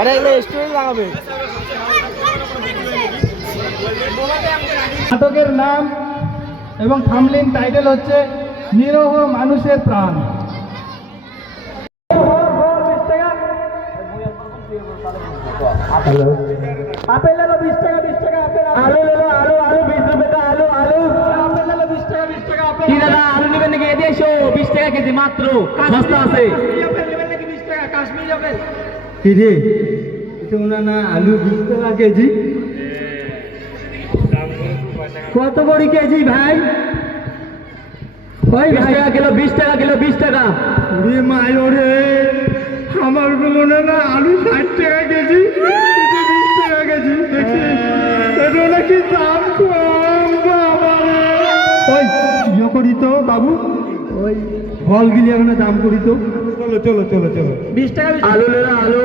আরে এগুলো স্টোরি লাগাবে। নাটকের নাম এবং থাম্বনেইল টাইটেল হচ্ছে নিরহ মানুষের প্রাণ। আপেল লেলো 20 টাকা 20 টাকা আপেল। আলু লেলো আলু আলু 20 रुपए का आलू आलू। আপেল লেলো 20 টাকা 20 টাকা আপেল। কি দাদা আলু নেবেন নাকি? এদিকে এসো, 20 টাকা কেজি মাত্র, সস্তা আছে। আপেল নেবেন নাকি 20 টাকা? কাশ্মীরি আপেল। কি রে তোমরা না আলু 20 টাকা কেজি? কত বড়ি কেজি ভাই? ওই 20 টাকা কিলো, 20 টাকা কিলো, 20 টাকা। রে মায়ো রে, আমার মনে না আলু 60 টাকা কেজি, 20 টাকা কেজি। দেখছিস এটা নাকি দাম কম বাবা রে। ওই ইয়ে করি তো বাবু, ওই ফল গিলি এখন দাম করি তো। চলো চলো চলো চলো 20 টাকা আলু লেলো আলু।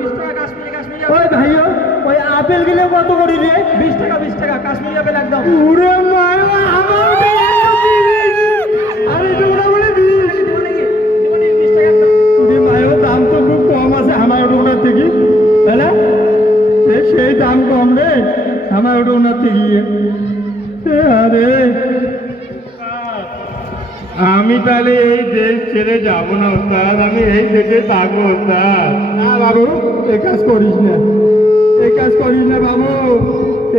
20 টাকা কাশ্মীরি কাশ্মীরি। ওই ভাইও ওই আপেল গিলে কত করি রে? 20 টাকা কাশ্মীরি আপেল একদম। ওরে মায়ো আমার আরে তোমরা বলে 20 টাকা একদম। ওরে মায়ো দাম তো খুব কম আছে আমার ওটার থেকে, তাই না? সেই দাম কম রে আমার ওটার থেকে। আরে আমি তাহলে এই দেশ ছেড়ে যাব না ওস্তাদ, আমি এই দেশে থাকবো ওস্তাদ। না বাবু এই কাজ করিস না, এই কাজ করিস না বাবু,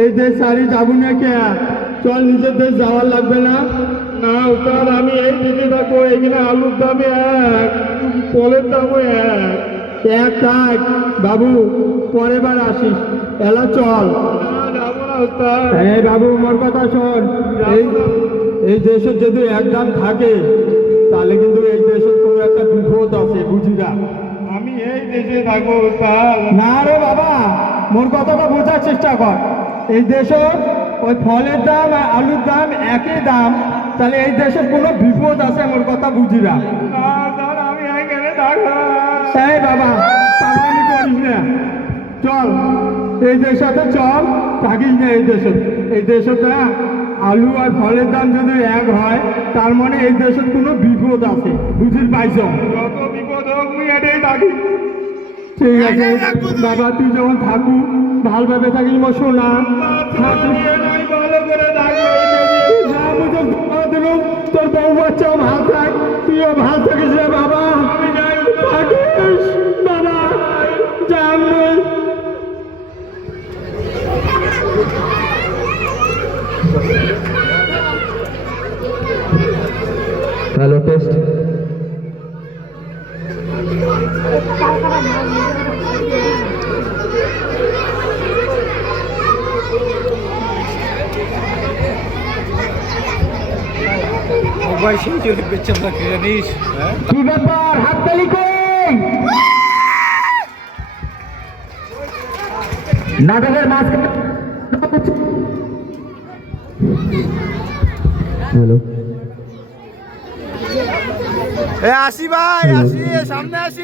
এই দেশ ছাড়ি যাবো না কে? চল নিজের দেশ যাওয়ার লাগবে না। না ওস্তাদ আমি এই দেশে থাকবো, এখানে আলুর দামে এক, ফলের দামও এক থাক বাবু, পরের বার আসিস, এলা চল। যাবো না ওস্তাদ। এই বাবু মোর কথা শোন, এই দেশের যদি একদম থাকে তাহলে কিন্তু এই দেশের কোনো একটা বিপদ আছে, বুঝিরা? আমি এই দেশে থাকবো না রে বাবা, মোর কথাটা বোঝার চেষ্টা কর। এই দেশে ওই ফলের দাম আর আলুর দাম একই দাম, তাহলে এই দেশের কোনো বিপদ আছে, মোর কথা বুঝিরা? আমি এখানে থাকবো। এই বাবা পাগলামি করিস না, চল এই দেশে চল, থাকিস না এই দেশে। এই দেশে আলু আর ফলের দাম যদি এক হয় তার মানে এই দেশের কোনো বিপদ আছে, বুঝির পাইছ? যত বিপদ হোক মুই এটাই থাকি। ঠিক আছে বাবা, তুই যখন থাকু ভালোভাবে থাকিস মো শোনা, ভালো করে থাকবো। তোর বউ বাচ্চাও ভালো থাক, তুইও ভালো থাকিস রে বাবা। থাকিস বাবা, যাম। Hello test. কি ব্যাপার, হাততালি কই? নাটকের মাঝখানে হ্যালো আসি ভাই, আসি সামনে, আসি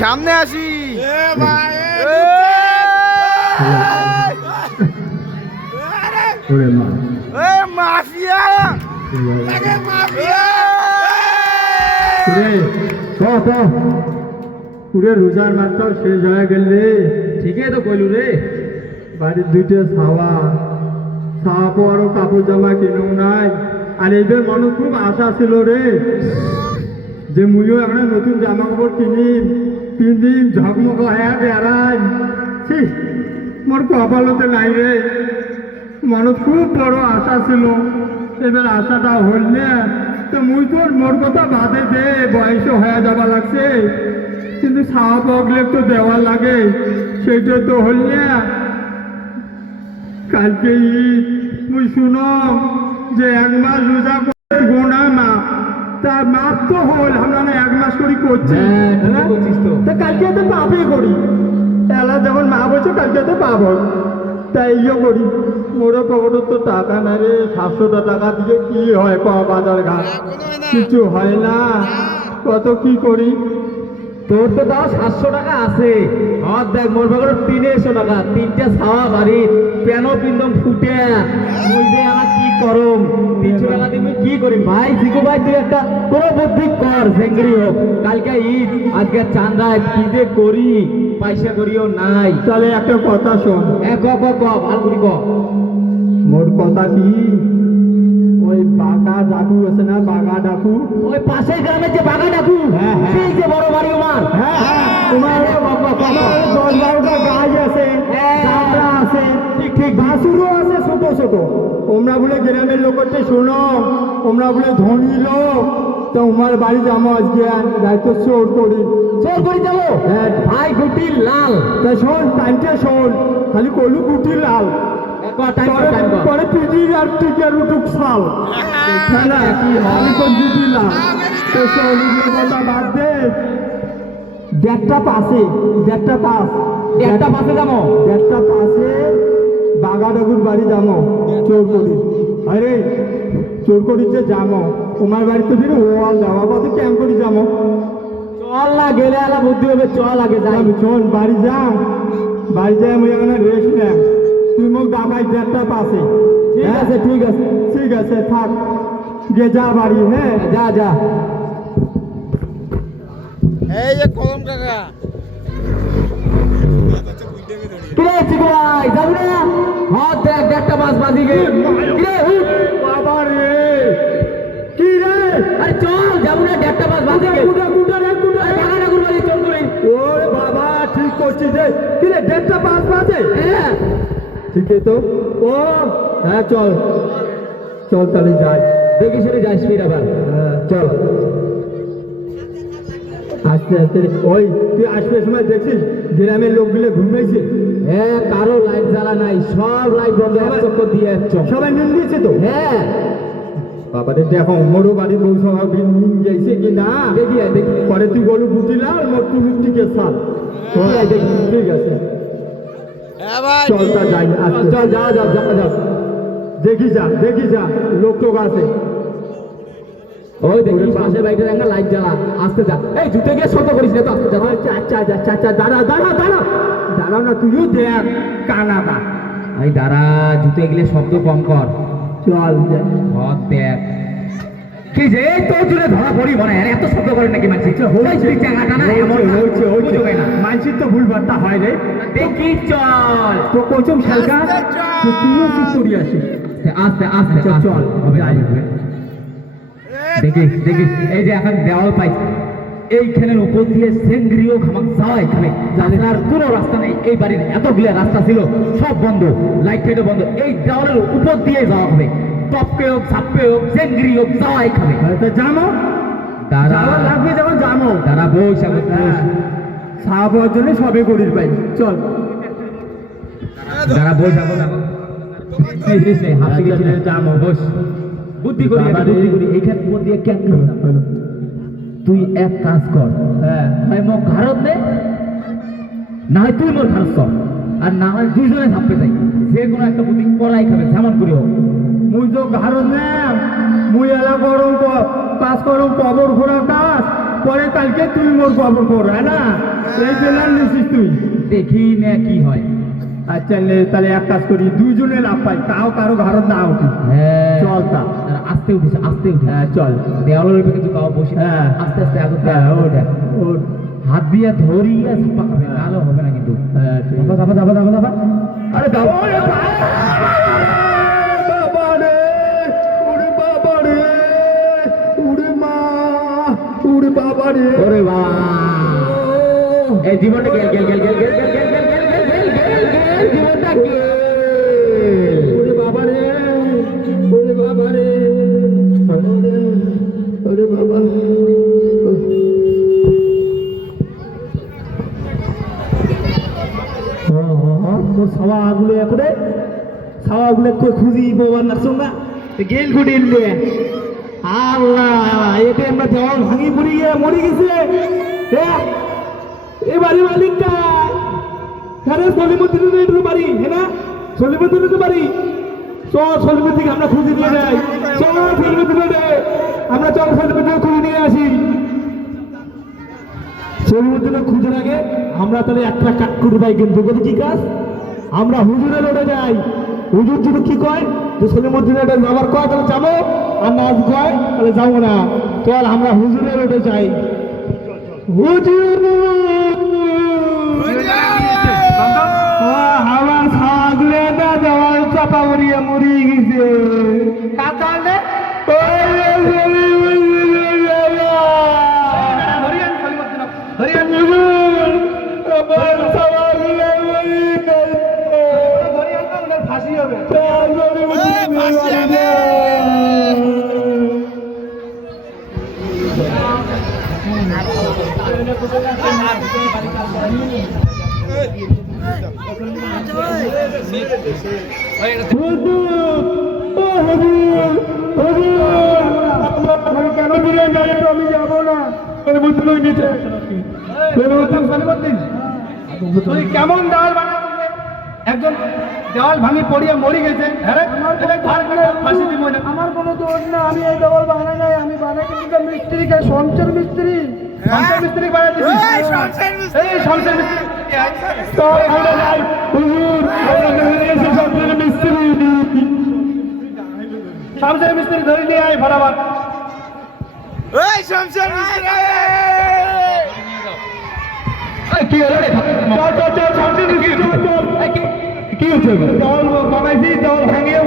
সামনে, আসি মাফিয়া পুরে রোজার মাসটাও শেষ হয়ে গেলে। ঠিকই তো কইলু রে। বাড়ির দুইটা ছাওয়া পরও কাপড় জামা কিনেও নাই। আর এইবার মানুষ খুব আশা ছিল রে যে মুইও একটা নতুন জামা কাপড় কিনিম, পিন্দিম, ঝকমক হ্যাঁ বেড়াই। মোর কপালতে নাই রে, মানুষ খুব বড় আশা ছিল, এবার আশাটা হল না। তো মুই তো মোর কথা বাদে দে, বয়স হয়ে যাবা লাগছে, কিন্তু ছাওয়া পগলে তো দেওয়া লাগে, সেইটা তো হল না। কালকে ঈদ, মুই শুনো যে 1 মাস রোজা গোনা মাপ, তার মাপ তো হল, আমরা না 1 মাস করি করছি, কালকে তো পাপে করি, এলা যখন মা বলছে কালকে তো পাপ হয়, তাই ইয়ে করি। মোড়ে পকেটে তো টাকা নাই রে, 700 টাকা দিয়ে কি হয়, বাজার ঘাট কিছু হয় না, কত কি করি। তোর তো তাও 700 টাকা আছে। আর দেখ মোর বাগর 300 টাকা, 3টা ছাওয়া বাড়ি পেনো পিন্দম ফুটে মুই যে আমার কি করম। 300 টাকা দিয়ে মুই কি করিম ভাই? জিকু ভাই তুই একটা কোনো বুদ্ধি কর, জেঙ্গরি হোক। কালকে ঈদ, আজকে চাঁদায় কি যে করি, পয়সা করিও নাই। তাহলে একটা কথা শোন, ক ক ক ভালো করি ক। মোর কথা কি, ওই বাঘা ডাকু আছে না, বাঘা ডাকু, ওই পাশের গ্রামের যে বাগা ডাকু, হ্যাঁ, হ্যাঁ। সেই যে বড় বাড়ি আমার। তোমার 10-12টা গাছ আছে, হ্যাঁ। চামড়া আছে, ঠিক ঠিক বাছুরও আছে ছোট ছোট। ওমরা বলে গ্রামের লোককে শোনো, ওমরা বলে ধনী লোক, তো তোমার বাড়ি যাবো আজকে, দায়িত্ব চোর করি। চোর করে যাবো হ্যাঁ। ভাই গুটি লাল। তা শোন, টাইমটা শোন, খালি কলু গুটি লাল, পরে পিটির আর টিকের উঠুক সাল। খেলা কি হয় কোন গুটি লাল, তো শোন কথা বাদ দে। দেড়টা পাশে, দেড়টা পাস, একটা পাশে যাবো। দেড়টা পাশে বাগাডাগুর বাড়ি যাবো চোর করি। আরে চোর করিতে যাবো, তোমার বাড়িতে ফিরে ওয়াল যাওয়া কত ক্যাম্প করি যাবো। চল না, গেলে আলা বুদ্ধি হবে, চল আগে যাই। চল বাড়ি যাও, বাড়ি যাই আমি এখানে রেস্ট নেই। তুই মুখ ডাকাই দেড়টা পাশে। ঠিক আছে ঠিক আছে ঠিক আছে, থাক, গে যা বাড়ি। হ্যাঁ যা যা। এই যে কলম কাকা কিরে চিকু ভাই যাবি না? হাত দেখ, একটা মাছ বাজি গে। কিরে উঠ। বাবা রে, কি রে? আরে চল যাবো না, একটা মাছ বাজি গে। কুটা কুটা রে কুটা রে। বাগা ডাকুর বাড়ি চল করি। ওরে বাবা, ঠিক করছিস রে। কি রে, দেড়টা পাঁচ বাজে? হ্যাঁ ঠিক আছে তো। ও হ্যাঁ, চল চল তাহলে যাই। দেখি শুনে যাস ফির আবার। হ্যাঁ চল। আস্তে আস্তে, ওই তুই আসবে সময় দেখছিস গ্রামের লোকগুলো ঘুমাইছে, হ্যাঁ কারো লাইট জ্বালা নাই, সব লাইট বন্ধ, এক চক্কর দিয়ে এক চক। সবাই নিন দিয়েছে তো। হ্যাঁ বাবারে দেখো, মোরও বাড়ির বউ সবাই নিন যাইছে কি না দেখি আয়, দেখি পরে তুই বলু বুটিলা আর মোর টুলুকটিকে সাল। দেখি ঠিক আছে, হ্যাঁ ভাই চল তা যাই। আস্তে চল যা যা যা যা। দেখি যা, দেখি যা, লোক টোক আছে। ওই দেখি পাশের বাড়িটার একটা লাইট জ্বালা, আসতে যা। এই জুতে গিয়ে শত করিস না তো, আসতে যা। চাচা যা, চাচা দাঁড়া দাঁড়া দাঁড়া দাঁড়াও না, তুইও দেখ কানাটা। এই দাঁড়া, জুতে গেলে শব্দ কম কর। চল যাই। হদ দেখ কি যে এই তোর জন্য ধরা পড়ি মনে হয়, এত শব্দ করে নাকি মানছি? জায়গাটা না এমন না, বুঝবে না। মানসিক তো ভুল বার্তা হয় রে। দেখি চল তো কোচম শালকা আস্তে চল। তুইও ঠিক করি আসিস। আস্তে আস্তে চল, আস্তে। চল। হবে হবে। দেখি দেখি এই যে এখন দেওয়াল পাইছি, এইখানের উপর দিয়ে সেঙ্গ্রিও খামাক যাওয়া, এখানে জানার কোনো রাস্তা নেই। এই বাড়ির এতগুলো রাস্তা ছিল সব বন্ধ, লাইট ফাইটও বন্ধ। এই দেওয়ালের উপর দিয়ে যাওয়া হবে, টপকে হোক ছাপকে হোক সেঙ্গ্রি হোক যাওয়া এখানে। তা জামো দাঁড়া যাওয়া লাগবে, যখন জামো দাঁড়া বস আগে বস। সাহাব হওয়ার জন্য সবে করিস ভাই। চল দাঁড়া বস আগে দাঁড়া। এই জিনিস নেই, হাত থেকে ছিঁড়ে জামো বস। বুদ্ধি করি একটা, বাবারে। বুদ্ধি করি। এইখান উপর দিয়ে কেন তুই এক কাজ কর, হ্যাঁ হয় মোক ঘাড়ত নে, না হয় তুই মোর ঘাড়ত সর, আর না হয় দুইজনে থাকবে যাই। যে কোনো একটা বুদ্ধি করাই খাবে, যেমন করি হোক। মুই তো ঘাড়ত না, মুই এলা গরম কাজ করম, কবর ঘোরা কাজ, পরে কালকে তুই মোর কবর ঘোর, হ্যাঁ না? এই প্ল্যান নিছিস তুই। দেখি না কি হয়। আচ্ছা নে, তাহলে এক কাজ করি, দুইজনে লাভ পাই, তাও কারো ঘাড়ত না উঠি। হ্যাঁ চল তা। দাঁড়া, আস্তে উঠিস, আস্তে উঠিস। হ্যাঁ চল। দেওয়ালের উপরে কিছু কাউ বসে, হ্যাঁ। আস্তে আস্তে আগে হ্যাঁ ওটা ওর। হাত দিয়ে ধরিয়ে ঝাপা খাবে, নাহলে হবে না কিন্তু। হ্যাঁ ঠিক আছে। যাবা যাবা যাবা যাবা। আরে দাও। বাবা রে, ওরে বাবা রে, ওরে মা, ওরে বাবা রে। ওরে বাবা, এই জীবনটা গেল গেল গেল গেল গেল গেল গেল গেল গেল গেল গেল গেল, জীবনটা গেল। ওরে বাবা রে, ওরে বাবা রে, ওরে বাবা। তোর ছাওয়াগুলো করে, ছাওয়াগুলো খুঁজি বাবার না সঙ্গা গেল ঘুটিল দিয়ে। আল্লাহ, এতে আমরা দেওয়াল ভাঙি পড়ি গিয়ে মরে গেছে। এবারে মালিকটা হ্যাঁ, সলিমুদ্দিনের বাড়ি, হ্যাঁ না? সলিমুদ্দিনের বাড়ি। চল সলিমুদ্দিনকে আমরা খুঁজে নিয়ে যাই। চল সলিমুদ্দিনে, আমরা চল সলিমুদ্দিনে খুঁজে নিয়ে আসি। সলিমুদ্দিনের খুঁজে আগে আমরা তাহলে একটা কাজ করি ভাই, কিন্তু বলি কি কাজ, আমরা হুজুরে লড়ে যাই। হুজুর যদি কি কয় যে সলিমুদ্দিনের এটা যাবার কয় তাহলে যাবো, আর না কয় তাহলে যাবো না। চল আমরা হুজুরে লড়ে যাই। হুজুর আমার ছাগলে না দেওয়াল চাপা মরিয়ে মরিয়ে গেছে। কাতালে ফাঁসি হবে। কেন দূরে যাই, আমি যাবো না। তুই কেমন দেওয়াল বানাবি? একজন দেওয়াল ভাঙি পড়িয়ে মরি গেছে, ফাঁসি দিব না। আমার কোনো দোষ না, আমি এই দেওয়াল বানাই নাই, আমি বানাই কিন্তু মিস্ত্রিকে, শমশের মিস্ত্রি। শমশের মিস্ত্রি বানাই দিছি। এই শমশের মিস্ত্রি শমশের মিস্ত্রি ধরে নিয়ে আয় বরাবর। এই শমশের মিস্ত্রি কি হলো রে? কি হচ্ছে? দেওয়াল বানাইছি, দেওয়াল ভাঙিয়ে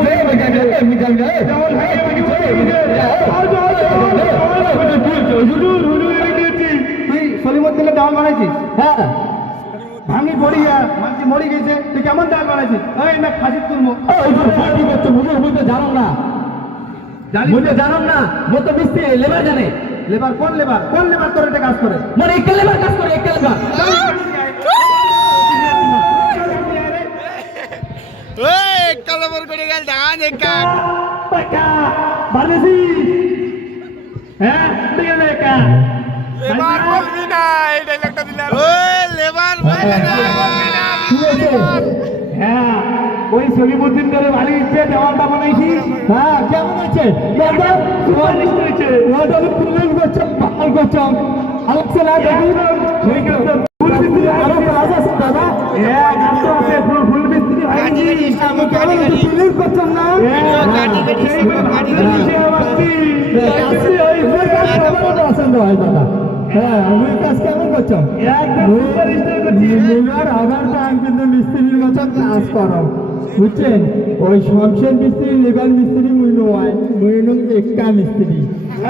সলিমুদ্দিনের দেওয়াল বানাইছিস? হ্যাঁ, ভাঙি পড়িয়া মানুষ মরি গেছে, তুই কেমন দেওয়াল বানাইছিস? এই না ফাঁসি তুলবো। জানো না, জানাম না, মতো মিস্ত্রি লেবার জানে। লেবার কোন লেবার? কোন লেবার তোর এটা কাজ করে? মানে একটা লেবার কাজ করে, একটা লেবার। কালাবর করে গেল ধান একা বাড়েছি। হ্যাঁ ঠিক আছে একা লেবার বলবি না, এই ডায়লগটা দিলাম। ওই লেবার বলবি না। হ্যাঁ, ওই সলিমুদ্দিন করে বাড়ি ইচ্ছে দেওয়ালটা বানাইছি। হ্যাঁ কেমন আছে? হ্যাঁ আমি কাজ কেমন করছো? কিন্তু মিস্ত্রির মতো কাজ করো, বুঝছেন? ওই শমশের মিস্ত্রি, লেবার মিস্ত্রি মুই নয়, মুই একা মিস্ত্রি।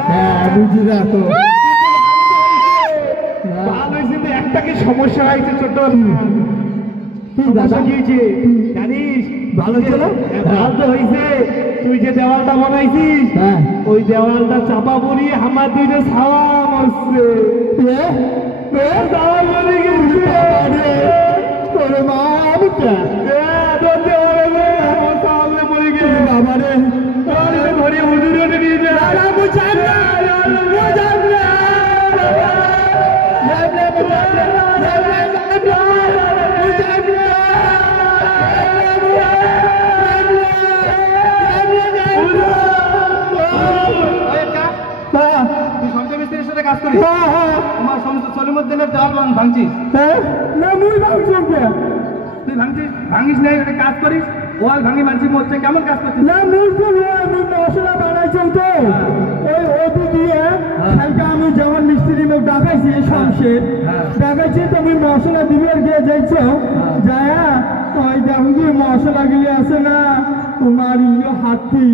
হ্যাঁ বুঝি না তো। একটা কি সমস্যা হয়েছে ছোট? জানিস ভালো ছিল, ভালো তো হয়েছে। তুই যে দেওয়ালটা বানাইছিস, ওই দেওয়ালটা চাপা পড়িয়ে আমার দুইটা ছাওয়া মরছে। দেওয়াল মরে গেছে। সলিমুদ্দিনের দেওয়াল ভাঙছিস? না মুই ভাঙছি। তুই ভাঙছিস? ভাঙিস নাই, একটা কাজ করিস, ওয়াল ভাঙি মানছি মরছে, কেমন কাজ করছিস? না মুই মশলা বানাইছি তো ওই ওটি দিয়ে কালকে আমি যেমন মিস্ত্রি লোক ডাকাইছি শমশের ডাকাইছি, তো আমি মশলা দিবার গিয়ে যাইছ যায়া ওই দেখি মশলা গুলি আছে না, তোমার হাতি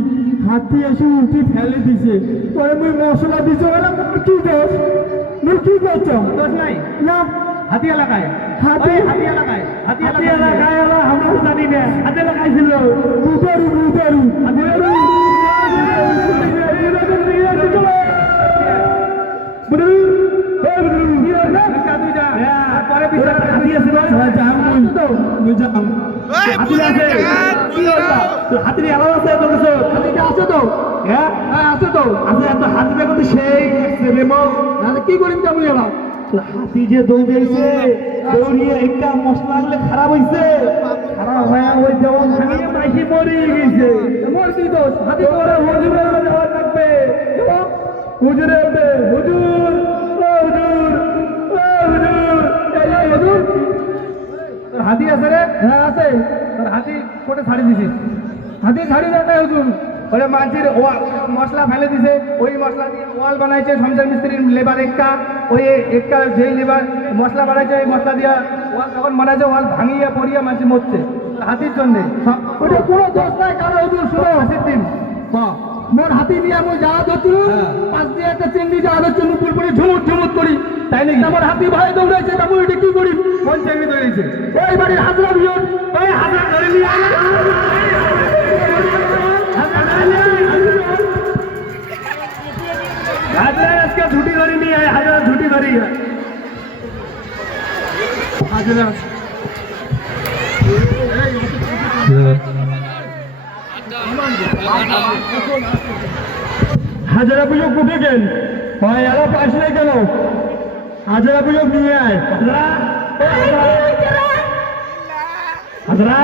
হাতি এসে উল্টি ফেলে দিছে। পরে মুই মশলা দিছ না, কি দোষ? মুই কি করছ? দোষ নাই না, হাতি এলাকায় হাতি এলাকায় আমরা জানি না, হাতি লাগাইছিল বুতারু হাতির এলাকা আছে তো, হাতিটা আছে তো? হ্যাঁ আছে তো, আছে এত হাতিটা কিন্তু সেই কি করিম যাবো এলাকা? হাতি যে দৌড়েছে, দৌড়িয়ে একটা মশলা লাগলে খারাপ হয়েছে, খারাপ হয়ে ওই দেওয়াল ভাঙিয়ে মাইকি মরে গেছে। মরছি তো হাতি করে হুজুরের যাওয়ার লাগবে, হুজুরে হুজুর ও হুজুর ও হুজুর হাতি আছে রে? হ্যাঁ আছে। তোর হাতি কোটে ছাড়ি দিছিস? হাতি ছাড়ি দেয় নাই হুজুর। ওরে মাঝির মশলা ফেলে দিছে, ওই মশলা দিয়ে ওয়াল বানাইছে শমশের মিস্ত্রির লেবার এক্কা, ওই এক্কা যেই লেবার মশলা বানাইছে ওই মশলা দিয়া ওয়াল যখন বানাইছে ওয়াল ভাঙিয়ে পড়িয়ে মাঝি মরছে হাতির জন্যে। ওটা কোনো দোষ নাই কারো হুজুর। শুনো হাসির দিন মোর হাতি নিয়ে আমি যাওয়া ধরছিল, পাশ দিয়ে একটা চিংড়ি যাওয়া ধরছিল, নুপুর করে ঝুমুর ঝুমুর করি, তাই নাকি? আমার হাতি ভাই দৌড়াইছে, তারপর এটা কি করি? কোন চিংড়ি দৌড়াইছে? ওই বাড়ির হাজরা ভিড়, ওই হাজরা ধরে নিয়ে হাজরা আজকে ঝুটি ধরি নিয়ে আয়, হাজরা ঝুটি ধরি হাজরা। হাজারা পুজো কোথায় গেল? ভাই আরো পাশ নাই কেন? হাজারা পুজো নিয়ে আয়। হাজরা হাজরা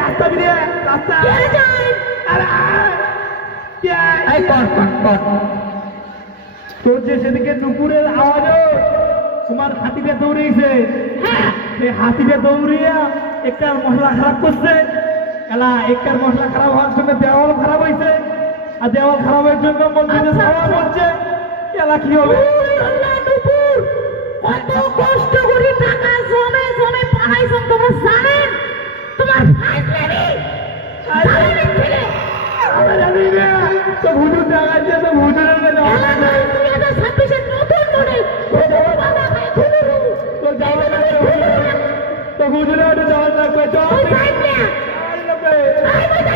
রাস্তা দিয়ে রাস্তা তোর যে সেদিকে দুপুরের আওয়াজ তোমার হাতিটা দৌড়িয়েছে, এই হাতিটা দৌড়িয়া একটার মশলা খারাপ করছে, এলা একটার মশলা খারাপ হওয়ার জন্য দেওয়াল খারাপ হয়েছে, আর দেওয়াল খারাপ হওয়ার জন্য মন্দিরে খাওয়া হচ্ছে, এলা কি হবে? কত কষ্ট করে টাকা জমে জমে পাহাইছেন তোমরা জানেন? তোমার ফাইজলামি জানেন ছেলে জানি না তো হুজুর দেখাচ্ছে, তো হুজুরের এলাকায় 2026 নতুন মডেল তো হুজুরে ওটা যাওয়ার লাগবে। তুই যাইস না আই বাজা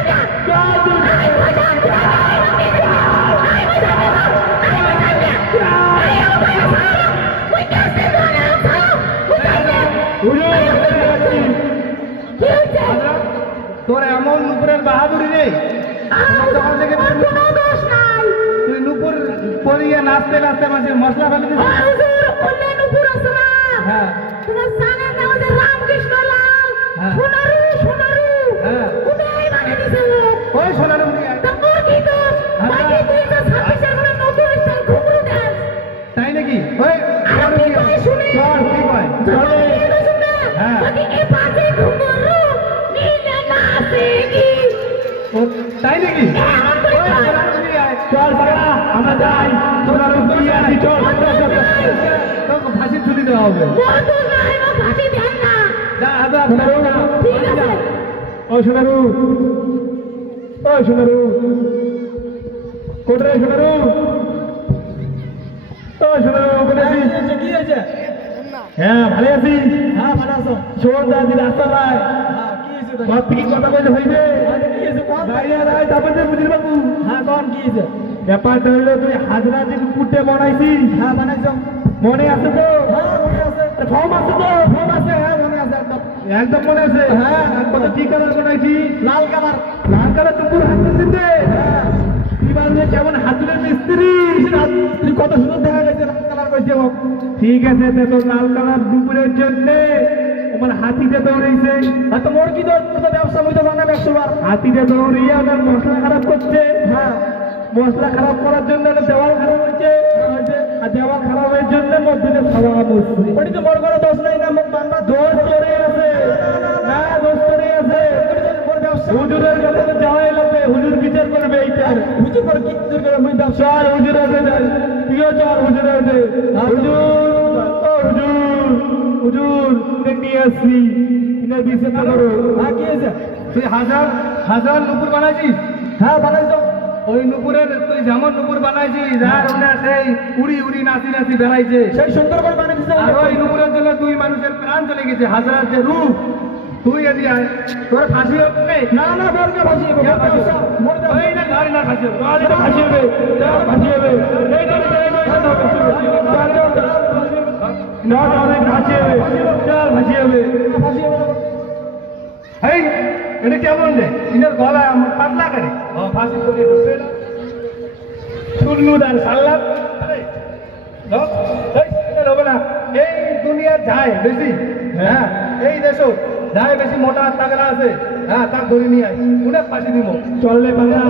তোর এমন নুপুরের বাহাদুরি নেই, তখন থেকে কোনো দোষ নাই। তুই নুপুর পরিয়ে নাচতে নাচতে মাঝে মশলা ফেলে দিস। হুজুর অন্য নুপুর আছে না? হ্যাঁ তোমরা জানেন না ওই যে রামকৃষ্ণ লাল হ্যাঁ। সোনারু সোনারু হ্যাঁ। কোথায় বানিয়ে দিছে লোক? ওই সোনার তারপর কি দোষ? বাকি 2026 এর কোনো নতুন স্টাইল ঘুঘরু ডান্স। তাই নাকি? ওই আর কি কয় শুনে? চল কি কয়? জবাব দিয়ে দাও শুনে। হ্যাঁ। বাকি এই পাশে ঘুঘরু নীলে নাচে কি? ও, তাই নাকি? এমন করে ওই কয়। সোনার চল পাগলা, আমরা যাই সোনার দিয়ে আসি। চল তোকে ফাঁসির ছুটি দেওয়া হবে। মোর দোষ নাই, মোর ফাঁসি দেন না। যা আদা ঠিক আছে। ও সোনারু, ও সোনারু, কোটরে সোনারু, ও সোনারু কোথায় আছিস? কি হয়েছে? হ্যাঁ ভালো আছি। হ্যাঁ ভালো আছো? শোন দাদি রাস্তা নাই, ঘর থেকে কথা বলতে হইবে। তারপরে বুঝির বাবু। হ্যাঁ কোন কি হয়েছে? ব্যাপারটা হইলো তুই হাজরা যে কুটে বানাইছিস। হ্যাঁ বানাইছ, মনে আছে তো? হ্যাঁ মনে আছে। ফর্ম আছে তো? ফর্ম আছে, হ্যাঁ মনে আছে একদম। একদম মনে আছে? হ্যাঁ কত কি কালার বানাইছি? লাল কালার। লাল কালার দুপুর হাতুর দিতে? হ্যাঁ তুই বানলে কেমন হাতুরের মিস্ত্রি, তুই কত সুন্দর দেখা গেছে লাল কালার কইছে। ঠিক আছে তো তোর লাল কালার দুপুরের জন্য আমার হাতিটা দৌড়েছে। তো মোর কি দৌড় ব্যবসা মুই তো বানা ব্যবসা হাতিটা দৌড়িয়ে আমার মশলা খারাপ করছে। হ্যাঁ মশলা খারাপ করার জন্য দেওয়াল খারাপ হয়েছে, আর দেওয়াল খারাপের জন্য মসজিদে খাওয়া বসছে। ওটি তো বড় বড় দোষ নাই না, বাংলা দোষ তোরে আছে। হ্যাঁ দোষ তোরে আছে। হুজুরের কাছে তো যাওয়াই লাগবে, হুজুর বিচার করবে এইটার। হুজুর পর কি বিচার করবে? মুই ব্যবসা হুজুর আছে, তুইও চল হুজুর আছে। হুজুর ও হুজুর, হুজুর নিয়ে আসছি, এনার বিচার করো। হ্যাঁ কি আছে? তুই হাজার হাজার নুপুর বানাইছিস? হ্যাঁ বানাইছ। ওই নুপুরের তুই যেমন নুপুর বানাইছিস আর ওটা সেই উড়ি উড়ি নাচি নাচি বেড়াইছে, সেই সুন্দর করে বানাইছিস। আর ওই নুপুরের জন্য তুই মানুষের প্রাণ চলে গেছে। হাজার যে রূপ তুই এদি আয়, তোর ফাঁসি হবে না? না বলকে ফাঁসি হবে। ওই না ধরে না ফাঁসি হবে, ফাঁসি হবে, ফাঁসি হবে। না ফাঁসি হবে, চল ফাঁসি হবে, ফাঁসি হবে। এই এটা কেমন রে? ইনার গলা পাতলা করে ফাঁসি করে ঢুকবে না চুল্লু আর সাল্লাদ হবে না। এই দুনিয়া যায় বেশি, হ্যাঁ এই দেশও যায় বেশি মোটা তাগড়া আছে। হ্যাঁ তাক ধরে নিয়ে আয়, অনেক ফাঁসি দিব। চললে পাগলা,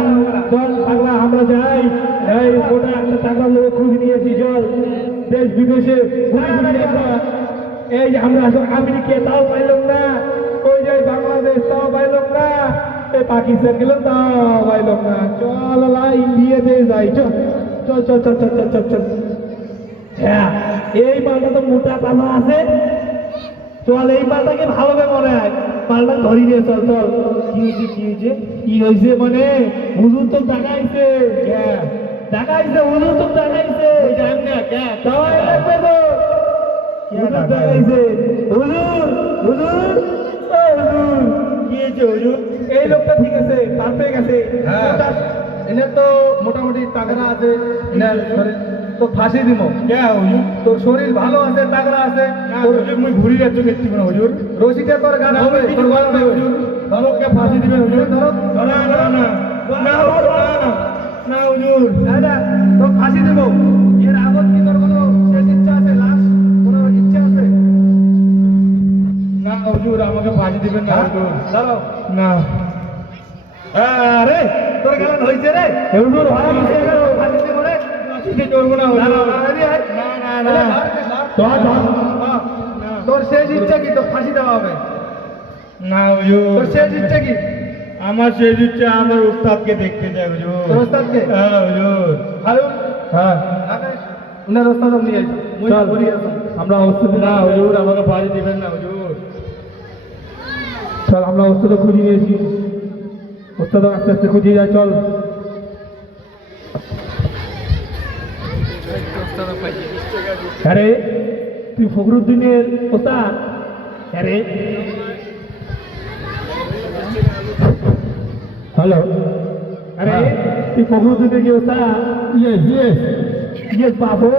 চল পাগলা আমরা যাই। এই মোটা একটা তাগড়া লোক খুঁজে নিয়েছি, চল দেশ বিদেশে ঘুরে ঘুরে আমরা এই যে আমরা আমেরিকা তাও পাইলাম না, ওই যে বাংলাদেশ তাও পাইলাম না, এই পাকিস্তান গেলাম তাও পাইলাম না। চল ইন্ডিয়াতে যাই, চল চল চল চল চল চল চল চল। হ্যাঁ এই মালটা তো মোটা তাজা আছে, চল এই মালটাকে ভালোভাবে মনে হয়, মালটা ধরি নিয়ে চল চল। কি হয়েছে কি হয়েছে কি হয়েছে মানে হুজুর তো দেখাইছে, দেখাইছে হুজুর তো দেখাইছে, সবাই লাগবে তো হুজুর দেখাইছে। হুজুর হুজুর ও হুজুর কি হয়েছে হুজুর? এই লোকটা ঠিক আছে, পারফেক্ট আছে, এনে তো মোটামুটি টাকা আছে, এনার শরীর তো ফাঁসি দিব। কে হুজুর? তোর শরীর ভালো আছে, টাকা আছে, মুই ঘুরি যাচ্ছ দেখছি না হুজুর। রশিদে তোর গান হবে, তোর গান হবে হুজুর। ধরো কে ফাঁসি দিবে হুজুর? ধরো না না না না না হুজুর, না তোর ফাঁসি দেব। এর আগত কি তোর কোনো শেষ ইচ্ছা আছে, লাস্ট কোনো ইচ্ছা আছে? না হুজুর, আমাকে ফাঁসি দিবেন না হুজুর। দাঁড়াও না, আরে তোর গান হইছে রে হুজুর, হয় গেছে ফাঁসি দেব রে, ফাঁসি করব না হুজুর। না না না তোর শেষ ইচ্ছা কি? তোর ফাঁসি দেওয়া হবে না হুজুর। তোর শেষ ইচ্ছা কি? আমার শেষ ইচ্ছা আমার উস্তাদকে দেখতে চাই হুজুর। তোর উস্তাদকে? হ্যাঁ হুজুর। হ্যালো হ্যাঁ, উনার উস্তাদ নিয়ে আসো, চল ঘুরি আসো আমরা উস্তাদ। না হুজুর, আমাকে ফাঁসি দিবেন না হুজুর। চল আমরা উস্তাদ খুঁজে নিয়েছি, উস্তাদ আস্তে আস্তে খুঁজে যায়, চল। আরে তুই ফখরুদ্দিনের ওস্তাদ? আরে হ্যালো, আরে তুই ফখরুদ্দিনের কি ওস্তাদ? ইয়েস ইয়েস ইয়েস বাবু,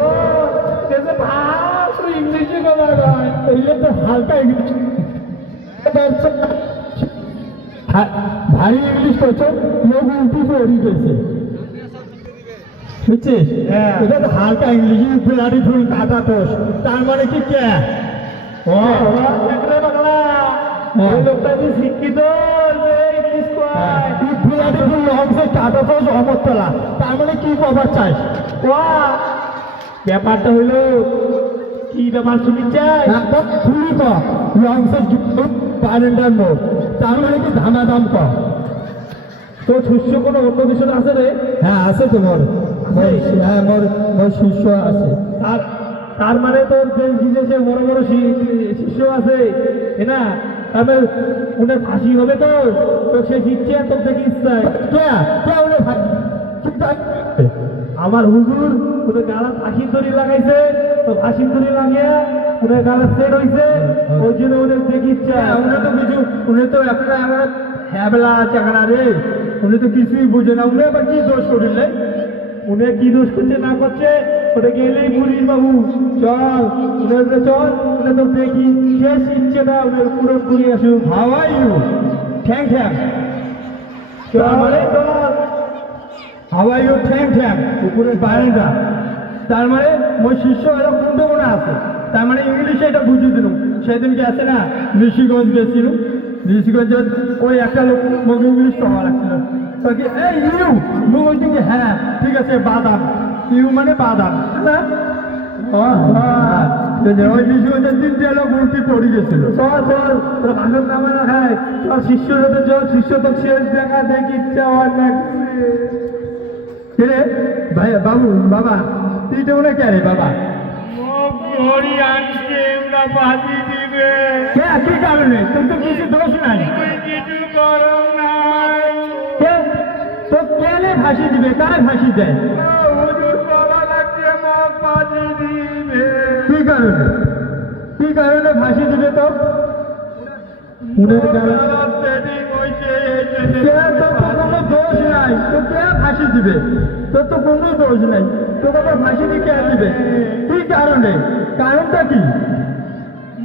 कैसे भाग तो इंग्लिश का लगा है, ये तो हल्का इंग्लिश भारी इंग्लिश করছো, লোক উল্টি পড়ি গেছে বুঝছিস? এটা তো হালকা ইংলিশ, ব্লাডি ফুল কাটা তোষ, তার মানে কি কে? ও একরে বাংলা, এই লোকটা যে শিক্ষিত, ইংলিশ কয় ব্লাডি ফুল লংসে কাটা তোষ অমরতলা, তার মানে কি খবর চাই? ওয়া ব্যাপারটা হইলো কি ব্যাপার শুনি চাই? খুলি ক লংসে পারেন্ডার নোট, তার মানে কি ধামা দাম ক। তোর শিষ্য কোনো অন্য কিছু আছে রে? হ্যাঁ আছে তো, মোর হ্যাঁ মোর মোর শিষ্য আছে। তার মানে তোর দেশ বিদেশে বড় বড় শিষ্য আছে না? তাহলে উনি ফাঁসি হবে তো, তো সে শিখছে তোর থেকে ইচ্ছায় কে কে উনি আমার হুজুর উনি গালা ফাঁসি দড়ি লাগাইছে, তো ফাঁসি দড়ি লাগিয়ে উনি গালা সেট হয়েছে, ওই জন্য উনি দেখি ইচ্ছা। উনি তো কিছু, উনি তো একটা আমার হ্যাবলা চাকরা রে, উনি তো কিছুই বুঝে না। উনি আবার কি দোষ করিলেন? উনি কি দোষ করছে না করছে ওটা গেলেই পুলিশ বাবু। চল উনি চল, উনি তো দেখি শেষ ইচ্ছে না উনি পুরো ঘুরে আসুন। How are you? Thank thank. চল চল, how are you? Thank thank. উপরে বাইরেটা তার মানে মোর শিষ্য এরা কোন কোনে আছে, তার মানে ইংলিশে এটা বুঝিয়ে দিল। সেদিনকে আছে না ঋষিগঞ্জ গেছিল, ঋষিগঞ্জে ওই একটা লোক মোক ইংলিশ কওয়া লাগছিল, এই ইউ মুখ বলছি যে হ্যাঁ ঠিক আছে বাদাম, ইউ মানে বাদাম না। ওই ঋষিগঞ্জে তিনটে লোক উল্টি পড়ে গেছিল। চল চল তোর ভাষণ নামে না খায়, তোর শিষ্যর সাথে চল, শিষ্য তো শেষ দেখা দেখি ইচ্ছা হওয়ার লাগছে রে। ভাই বাবু বাবা তুই তো মনে কে রে বাবা? কি কারণে? তোর তো কিছু দোষ নাই, তো কেলে ফাঁসি দিবে? কার ফাঁসি দেয়? কি কারণে? কি কারণে ফাঁসি দিবে? তো কোনো দোষ নাই, তো কে ফাঁসি দিবে? তোর তো কোনো দোষ নাই, তোকে আবার ফাঁসি দিয়ে কে দিবে? কি কারণে? কারণটা কি?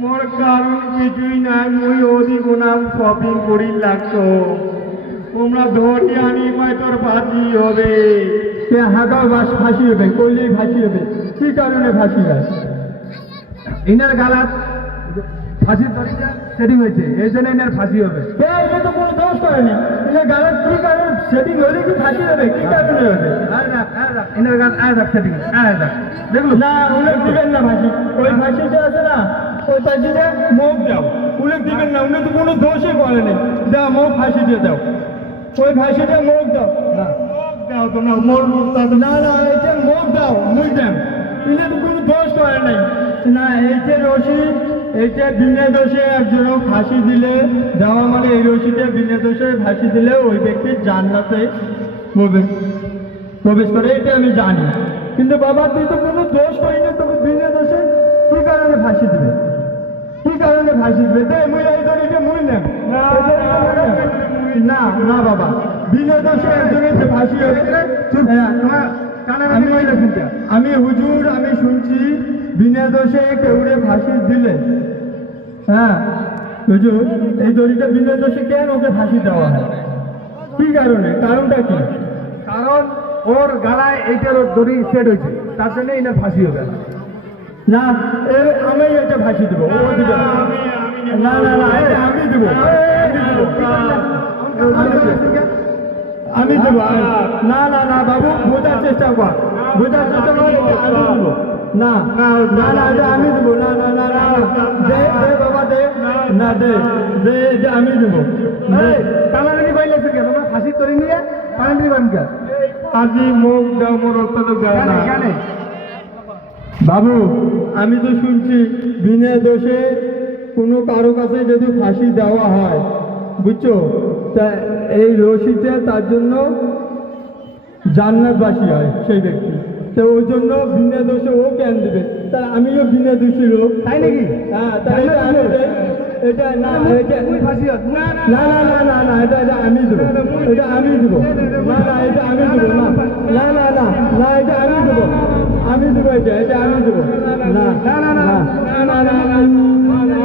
মোর কারণ কিছুই নাই, মুই অধিক নাম শপিং করি লাগতো, তোমরা ধরি আনি কয় তোর ফাঁসি হবে। কে হাগাও বাস ফাঁসি হবে, কইলেই ফাঁসি হবে। কি কারণে ফাঁসি হয়? ইনার গালাত ফাঁসির দড়িটা সেটিং হয়েছে, এই জন্য এনার ফাঁসি হবে। এটা তো কোনো দোষ করেনি, এনার গালাত কি কারণে সেটিং হলে কি ফাঁসি হবে? কি কারণে হবে? দেখলো না, উল্লেখ দিবেন না ফাঁসি। ওই ফাঁসিটা আছে না, ওই ফাঁসিটা মুখ দাও। উল্লেখ দিবেন না, উনি তো কোনো দোষই করেনি। দাও মুখ, ফাঁসি দিয়ে দাও। ওই ফাঁসিটা মুখ দাও। না দাও তোমরা, মোর না না, এটা মুখ দাও, মুখ দেন। উনি তো কোনো দোষ করে নাই। না, এইটা রশি, এইটা বিনা দোষে একজনও ফাঁসি দিলে দেওয়া, মানে এই রশিটা বিনা দোষে ফাঁসি দিলে ওই ব্যক্তির জান্নাতে প্রবেশ করে, এটা আমি জানি। কিন্তু বাবা, তুই তো কোনো দোষ করিনি, তোকে বিনা দোষে কি কারণে ফাঁসি দিবে? কি কারণে ফাঁসি দিবে? দে মুই এই দড়িটা মুই নেব। না না বাবা, বিনা দোষে একজনের যে ফাঁসি হবে। আমি হুজুর, আমি শুনছি বিনা দোষে কেউরে ফাঁসি দিলে, হ্যাঁ হুজুর, এই দড়িটা বিনা দোষে কেন ওকে ফাঁসি দেওয়া হয়? কি কারণে? কারণটা কি? কারণ ওর গালায় এইটার দড়ি সেট হয়েছে, তার জন্য এনার ফাঁসি হবে না। আমি এটা ফাঁসি দেবো, ও দিবে না। না না না, এটা আমি দেবো, আমি দেবো। না না না বাবু, বোঝার চেষ্টা কর, বোঝার চেষ্টা কর, আমি দেবো। না না না, এটা আমি দেবো। না না না না, দে দে বাবা, দে না, দে দে, এটা আমি দেবো। কালারি বাইলেছে কেন? তোমরা ফাঁসি করে নিয়ে কালারি বানকা আজি মুখ দাও, মোর অত্যন্ত গায় না। বাবু, আমি তো শুনছি বিনা দোষে কোনো কারো কাছে যদি ফাঁসি দেওয়া হয়, বুঝছো, তা এই রশিটা তার জন্য জান্নাতবাসী হয় সেই ব্যক্তি। তো ওই জন্য বিনা দোষে ও কেন দেবে? তা আমিও বিনা দোষী লোক, তাই নাকি? হ্যাঁ, তাই আমি দেই। এটা না, এটা ফাঁসি না না না না না, এটা এটা আমি দেবো, এটা আমি দেবো। না না, এটা আমি দেবো। না না না না, এটা আমি দেবো, আমি দেবো, এটা এটা আমি দেবো। না না না না না না না,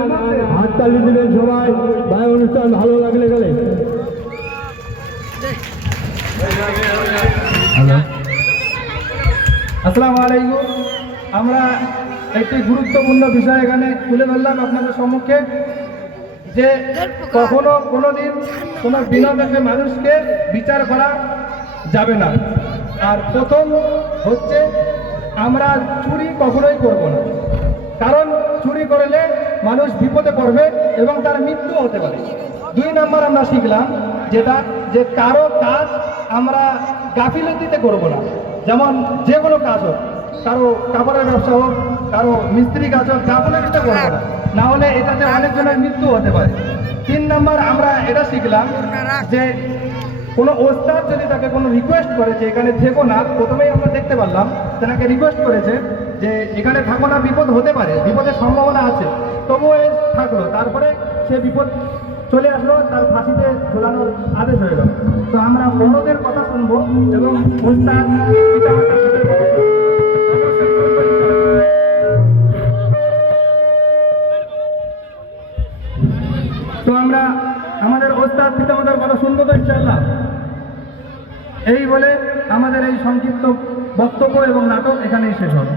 হাততালি দিবেন সবাই ভাই, অনুষ্ঠান ভালো লাগলে গেলে। আসসালামু আলাইকুম। আমরা একটি গুরুত্বপূর্ণ বিষয় এখানে তুলে ধরলাম আপনাদের সম্মুখে, যে কখনো কোনোদিন কোনো বিনা দোষে মানুষকে বিচার করা যাবে না। আর প্রথম হচ্ছে, আমরা চুরি কখনোই করব না, কারণ চুরি করলে মানুষ বিপদে পড়বে এবং তার মৃত্যু হতে পারে। 2 নম্বর আমরা শিখলাম যেটা, যে কারো কাজ আমরা গাফিলতিতে করব না। যেমন যে কোনো কাজ হোক, কারো কাপড়ের ব্যবসা হোক, কারো মিস্ত্রি কাজ হোক, গাফিলতিতে করব না, না হলে এটাতে অনেকজনের মৃত্যু হতে পারে। 3 নম্বর আমরা এটা শিখলাম যে কোনো ওস্তাদ যদি তাকে কোনো রিকোয়েস্ট করে যে এখানে থেকো না, প্রথমেই আমরা দেখতে পারলাম তাকে রিকোয়েস্ট করেছে যে এখানে থাকো না, বিপদ হতে পারে, বিপদের সম্ভাবনা আছে, তবুও থাকলো। তারপরে সে বিপদ চলে আসলো, তার ফাঁসিতে ঝোলানোর আদেশ হয়ে গেল। তো আমরা বড়দের কথা শুনবো এবং ওস্তাদ তো আমরা আমাদের ওস্তাদ পিতামাতার কথা শুনবো তো ইনশাআল্লাহ। এই বলে আমাদের এই সংক্ষিপ্ত বক্তব্য এবং নাটক এখানেই শেষ হলো।